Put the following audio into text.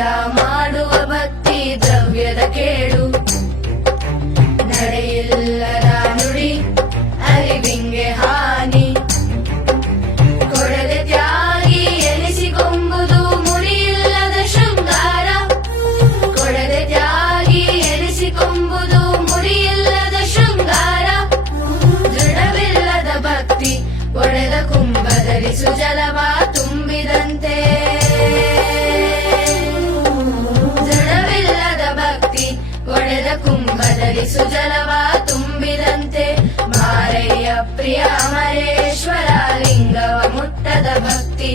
ಮಾಡುವ ಭಕ್ತಿ ದ್ರವ್ಯದ ಕೇಡು ನಡೆಯಿಲ್ಲದ ನುಡಿ, ಅರಿವಿಂಗೆ ಹಾನಿ. ಕೊಡದೆ ತ್ಯಾಗಿ ಎನಿಸಿಕೊಂಬುದು ಮುಡಿಯಿಲ್ಲದ ಶೃಂಗಾರ. ಕೊಡದೆ ತ್ಯಾಗಿ ಎನಿಸಿಕೊಂಬುದು ಮುಡಿಯಿಲ್ಲದ ಶೃಂಗಾರ. ದೃಢವಿಲ್ಲದ ಭಕ್ತಿ ಒಡೆದ ಕುಂಭದಲ್ಲಿ ಜಲವ ಕುಂಭಧರಿಸು ಜಲವ ತುಂಬಿದಂತೆ ಮಾರಯ್ಯ ಪ್ರಿಯ ಅಮರೇಶ್ವರ ಲಿಂಗವ ಮುಟ್ಟದ ಭಕ್ತಿ.